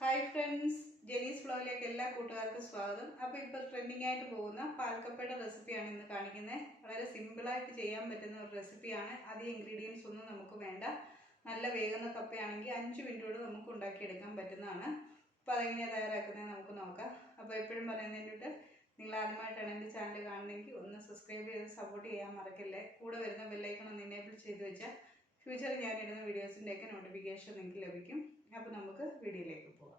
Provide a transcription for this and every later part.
Hi friends, ജെനീസ് വ്ലോഗിലേക്ക് എല്ലാ കൂട്ടുകാർക്കും സ്വാഗതം. അപ്പോൾ ഇപ്പോൾ ട്രെൻഡിങ് ആയിട്ട് പോകുന്ന പാൽക്കപ്പയുടെ റെസിപ്പിയാണ് ഇന്ന് കാണിക്കുന്നത്. വളരെ സിമ്പിളായിട്ട് ചെയ്യാൻ പറ്റുന്ന ഒരു റെസിപ്പിയാണ്. അധികം ഇൻഗ്രീഡിയൻസ് ഒന്നും നമുക്ക് വേണ്ട. നല്ല വേഗുന്ന കപ്പയാണെങ്കിൽ 5 മിനിറ്റ് കൊണ്ട് നമുക്ക് ഉണ്ടാക്കിയെടുക്കാൻ പറ്റുന്നതാണ്. അപ്പോൾ അതെങ്ങനെയാണ് തയ്യാറാക്കുന്നത് നമുക്ക് നോക്കാം. അപ്പോൾ എപ്പോഴും പറയുന്നതിന് വേണ്ടിയിട്ട് നിങ്ങൾ ആദ്യമായിട്ടാണ് എൻ്റെ ചാനൽ കാണുന്നതെങ്കിൽ ഒന്ന് സബ്സ്ക്രൈബ് ചെയ്ത് സപ്പോർട്ട് ചെയ്യാൻ മറക്കല്ലേ. കൂടെ വരുന്ന ബെല്ലൈക്കൺ ഒന്ന് എനേബിൾ ചെയ്ത് വെച്ചാൽ ഫ്യൂച്ചറിൽ ഞാനിടുന്ന വീഡിയോസിൻ്റെയൊക്കെ നോട്ടിഫിക്കേഷൻ നിങ്ങൾക്ക് ലഭിക്കും. അപ്പോൾ നമുക്ക് വീഡിയോയിലേക്ക് പോകാം.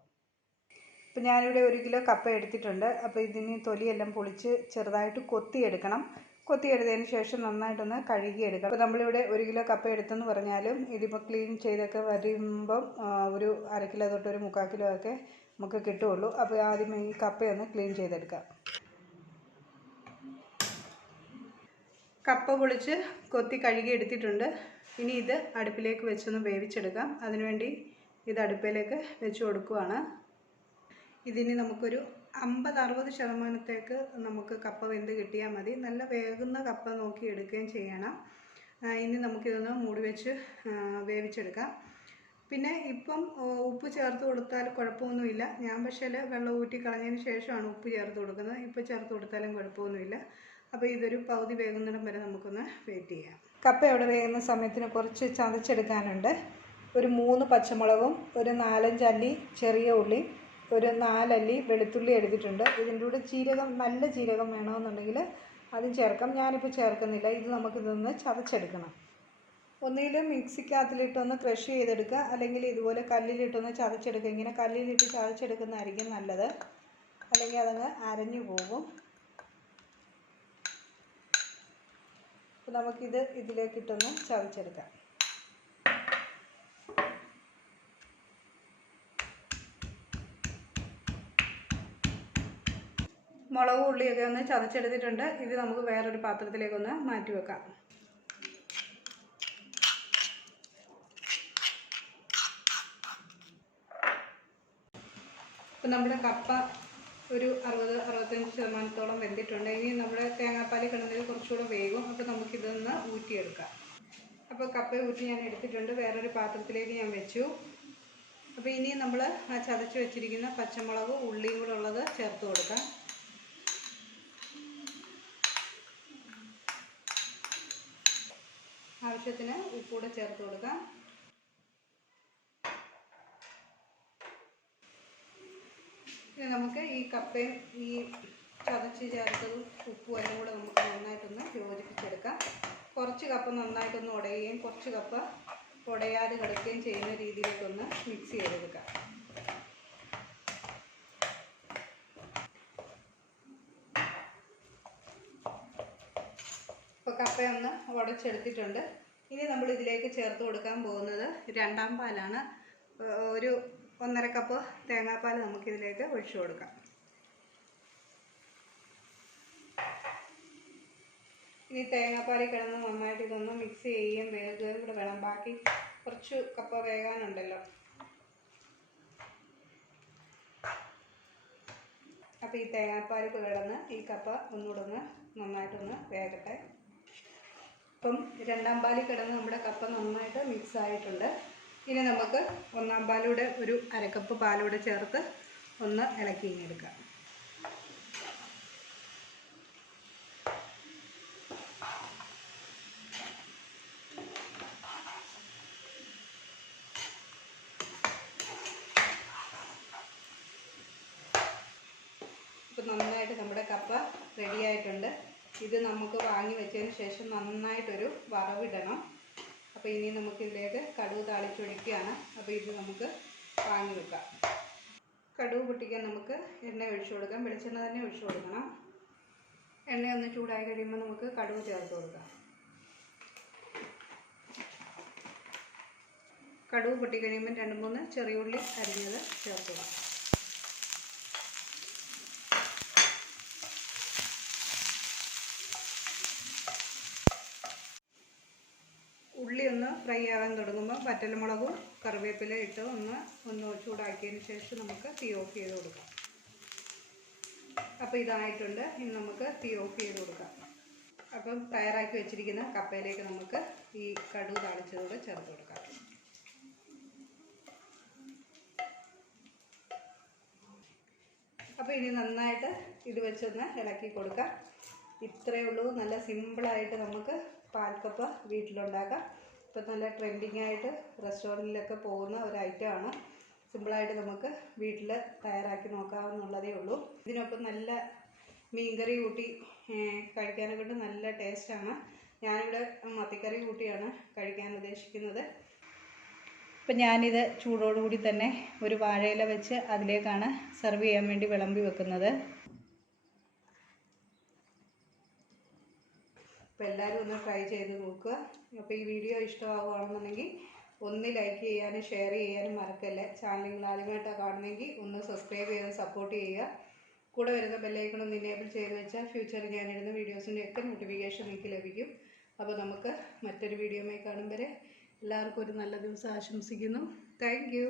ഇപ്പോൾ ഞാനിവിടെ 1 കിലോ കപ്പ എടുത്തിട്ടുണ്ട്. അപ്പോൾ ഇതിന് തൊലിയെല്ലാം പൊളിച്ച് ചെറുതായിട്ട് കൊത്തിയെടുക്കണം. കൊത്തിയെടുത്തതിന് ശേഷം നന്നായിട്ടൊന്ന് കഴുകിയെടുക്കാം. അപ്പോൾ നമ്മളിവിടെ 1 കിലോ കപ്പ എടുത്തെന്ന് പറഞ്ഞാലും ഇതിപ്പോൾ ക്ലീൻ ചെയ്തൊക്കെ വരുമ്പം ഒരു 1/2 കിലോ തൊട്ട് ഒരു 3/4 കിലോ ഒക്കെ നമുക്ക് കിട്ടുകയുള്ളൂ. അപ്പോൾ ആദ്യം ഈ കപ്പയൊന്ന് ക്ലീൻ ചെയ്തെടുക്കാം. കപ്പ പൊളിച്ച് കൊത്തി കഴുകി എടുത്തിട്ടുണ്ട്. ഇനി ഇത് അടുപ്പിലേക്ക് വെച്ചൊന്ന് വേവിച്ചെടുക്കാം. അതിനുവേണ്ടി ഇത് അടുപ്പിലേക്ക് വെച്ച് കൊടുക്കുകയാണ്. ഇതിന് നമുക്കൊരു 50-60% നമുക്ക് കപ്പ വെന്ത് കിട്ടിയാൽ മതി. നല്ല വേകുന്ന കപ്പ നോക്കി എടുക്കുകയും ചെയ്യണം. ഇനി നമുക്കിതൊന്ന് മൂടി വെച്ച് വേവിച്ചെടുക്കാം. പിന്നെ ഇപ്പം ഉപ്പ് ചേർത്ത് കൊടുത്താൽ കുഴപ്പമൊന്നുമില്ല. ഞാൻ പക്ഷേ വെള്ളം ഊറ്റി കളഞ്ഞതിന് ശേഷമാണ് ഉപ്പ് ചേർത്ത് കൊടുക്കുന്നത്. ഇപ്പോൾ ചേർത്ത് കൊടുത്താലും കുഴപ്പമൊന്നുമില്ല. അപ്പോൾ ഇതൊരു പകുതി വേകുന്നിടം വരെ നമുക്കൊന്ന് വെയിറ്റ് ചെയ്യാം. കപ്പ ഇവിടെ വേകുന്ന സമയത്തിന് കുറച്ച് ചതച്ചെടുക്കാനുണ്ട്. ഒരു 3 പച്ചമുളകും ഒരു 4-5 അല്ലി ചെറിയ ഉള്ളി, ഒരു 4 അല്ലി വെളുത്തുള്ളി എടുത്തിട്ടുണ്ട്. ഇതിൻ്റെ കൂടെ ജീരകം, നല്ല ജീരകം വേണമെന്നുണ്ടെങ്കിൽ അതും ചേർക്കാം. ഞാനിപ്പോൾ ചേർക്കുന്നില്ല. ഇത് നമുക്കിതൊന്ന് ചതച്ചെടുക്കണം. ഒന്നുകിൽ മിക്സിക്കകത്തിലിട്ടൊന്ന് ക്രഷ് ചെയ്തെടുക്കുക, അല്ലെങ്കിൽ ഇതുപോലെ കല്ലിലിട്ടൊന്ന് ചതച്ചെടുക്കുക. ഇങ്ങനെ കല്ലിലിട്ട് ചതച്ചെടുക്കുന്നതായിരിക്കും നല്ലത്, അല്ലെങ്കിൽ അതങ്ങ് അരഞ്ഞു പോകും. അപ്പോൾ നമുക്കിത് ഇതിലേക്കിട്ടൊന്ന് ചതച്ചെടുക്കാം. മുളക് ഉള്ളിയൊക്കെ ഒന്ന് ചതച്ചെടുത്തിട്ടുണ്ട്. ഇത് നമുക്ക് വേറൊരു പാത്രത്തിലേക്കൊന്ന് മാറ്റി വെക്കാം. ഇപ്പം നമ്മുടെ കപ്പ ഒരു 60-65% വെന്തിട്ടുണ്ട്. ഇനി നമ്മുടെ തേങ്ങാപ്പാൽ കിടന്നതിൽ കുറച്ചുകൂടെ വേഗം. അപ്പോൾ നമുക്കിതൊന്ന് ഊറ്റിയെടുക്കാം. അപ്പോൾ കപ്പ ഊറ്റി ഞാൻ എടുത്തിട്ടുണ്ട്. വേറൊരു പാത്രത്തിലേക്ക് ഞാൻ വെച്ചു. അപ്പോൾ ഇനി നമ്മൾ ആ ചതച്ച് വെച്ചിരിക്കുന്ന പച്ചമുളക് ഉള്ളിയും കൂടെ ഉള്ളത് ചേർത്ത് കൊടുക്കാം. ആവശ്യത്തിന് ഉപ്പൂടെ ചേർത്ത് കൊടുക്കാം. ഇനി നമുക്ക് ഈ കപ്പയും ഈ ചതച്ച് ചേർത്തതും ഉപ്പും എല്ലാം കൂടെ നമുക്ക് നന്നായിട്ടൊന്ന് യോജിപ്പിച്ചെടുക്കാം. കുറച്ച് കപ്പ നന്നായിട്ടൊന്ന് ഉടയുകയും കുറച്ച് കപ്പ ഉടയാതെ കിടക്കുകയും ചെയ്യുന്ന രീതിയിലേക്കൊന്ന് മിക്സ് ചെയ്തെടുക്കാം. ഇപ്പോൾ കപ്പയൊന്ന് ഉടച്ചെടുത്തിട്ടുണ്ട്. ഇനി നമ്മൾ ഇതിലേക്ക് ചേർത്ത് കൊടുക്കാൻ പോകുന്നത് 2ാം പാലാണ്. ഒരു 1.5 കപ്പ് തേങ്ങാപ്പാൽ നമുക്കിതിലേക്ക് ഒഴിച്ചു കൊടുക്കാം. ഇനി തേങ്ങാപ്പാലിൽ കിടന്ന് നന്നായിട്ട് ഇതൊന്ന് മിക്സ് ചെയ്യുകയും വേകുകയും കൂടെ വേണം. ബാക്കി കുറച്ച് കപ്പ വേകാനുണ്ടല്ലോ. അപ്പോൾ ഈ തേങ്ങാപ്പാലിൽ കിടന്ന് ഈ കപ്പ ഒന്നുകൂടെ ഒന്ന് നന്നായിട്ടൊന്ന് വേകട്ടെ. ഇപ്പം 2ാം പാലിൽ കിടന്ന് നമ്മുടെ കപ്പ നന്നായിട്ട് മിക്സ് ആയിട്ടുണ്ട്. ഇനി നമുക്ക് 1ാം പാലൂടെ ഒരു 1/2 കപ്പ് പാലൂടെ ചേർത്ത് ഒന്ന് ഇളക്കി എടുക്കാം. ഇപ്പം നന്നായിട്ട് നമ്മുടെ കപ്പ റെഡിയായിട്ടുണ്ട്. ഇത് നമുക്ക് വാങ്ങി വെച്ചതിന് ശേഷം നന്നായിട്ടൊരു വറവിടണം. അപ്പോൾ ഇനി നമുക്കിതിലേക്ക് കടുക് താളിച്ചൊഴിക്കുകയാണ്. അപ്പോൾ ഇത് നമുക്ക് വാങ്ങി വെക്കാം. കടുക് പൊട്ടിക്കാൻ നമുക്ക് എണ്ണ ഒഴിച്ചു കൊടുക്കാം. വെളിച്ചെണ്ണ തന്നെ ഒഴിച്ചു കൊടുക്കണം. എണ്ണ ഒന്ന് ചൂടായി കഴിയുമ്പോൾ നമുക്ക് കടുക് ചേർത്ത് കൊടുക്കാം. കടുക് പൊട്ടിക്കഴിയുമ്പോൾ 2-3 ചെറിയ ഉള്ളി അരിഞ്ഞത് ചേർത്ത് കൊടുക്കാം. ഉള്ളി ഒന്ന് ഫ്രൈ ആകാൻ തുടങ്ങുമ്പോൾ വറ്റൽമുളകും കറിവേപ്പില ഇട്ട് ഒന്ന് ചൂടാക്കിയതിന് ശേഷം നമുക്ക് തീ ഓഫ് ചെയ്ത് കൊടുക്കാം. അപ്പോൾ ഇതായിട്ടുണ്ട്. ഇനി നമുക്ക് തീ ഓഫ് ചെയ്ത് കൊടുക്കാം. അപ്പം തയ്യാറാക്കി വെച്ചിരിക്കുന്ന കപ്പയിലേക്ക് നമുക്ക് ഈ കടുക് താളിച്ചതോടെ ചേർത്ത് കൊടുക്കാം. അപ്പോൾ ഇനി നന്നായിട്ട് ഇത് വെച്ചൊന്ന് ഇളക്കി കൊടുക്കാം. ഇത്രയേ ഉള്ളൂ. നല്ല സിമ്പിളായിട്ട് നമുക്ക് പാൽക്കപ്പ വീട്ടിലുണ്ടാക്കാം. ഇപ്പം നല്ല ട്രെൻഡിങ് ആയിട്ട് റെസ്റ്റോറൻറ്റിലൊക്കെ പോകുന്ന ഒരു ഐറ്റമാണ്. സിമ്പിളായിട്ട് നമുക്ക് വീട്ടിൽ തയ്യാറാക്കി നോക്കാവുന്നതേ ഉള്ളൂ. ഇതിനൊപ്പം നല്ല മീൻകറി കൂട്ടി കഴിക്കാനൊക്കെ നല്ല ടേസ്റ്റാണ്. ഞാനിവിടെ മത്തിക്കറി കൂട്ടിയാണ് കഴിക്കാൻ ഉദ്ദേശിക്കുന്നത്. ഇപ്പം ഞാനിത് ചൂടോടുകൂടി തന്നെ ഒരു വാഴയില വെച്ച് അതിലേക്കാണ് സെർവ് ചെയ്യാൻ വേണ്ടി വിളമ്പി വെക്കുന്നത്. അപ്പോൾ എല്ലാവരും ഒന്ന് ട്രൈ ചെയ്ത് നോക്കുക. അപ്പോൾ ഈ വീഡിയോ ഇഷ്ടമാവുകയാണെന്നുണ്ടെങ്കിൽ ഒന്ന് ലൈക്ക് ചെയ്യാനും ഷെയർ ചെയ്യാനും മറക്കല്ലേ. ചാനൽ നിങ്ങൾ ആദ്യമായിട്ടാണ് കാണുന്നതെങ്കിൽ ഒന്ന് സബ്സ്ക്രൈബ് ചെയ്ത് സപ്പോർട്ട് ചെയ്യുക. കൂടെ വരുന്ന ബെല്ലൈക്കൺ ഒന്ന് എനേബിൾ ചെയ്ത് വെച്ചാൽ ഫ്യൂച്ചറിൽ ഞാനിടുന്ന വീഡിയോസിൻ്റെയൊക്കെ നോട്ടിഫിക്കേഷൻ നിങ്ങൾക്ക് ലഭിക്കും. അപ്പോൾ നമുക്ക് മറ്റൊരു വീഡിയോയുമായി കാണും വരെ എല്ലാവർക്കും ഒരു നല്ല ദിവസം ആശംസിക്കുന്നു. Thank you.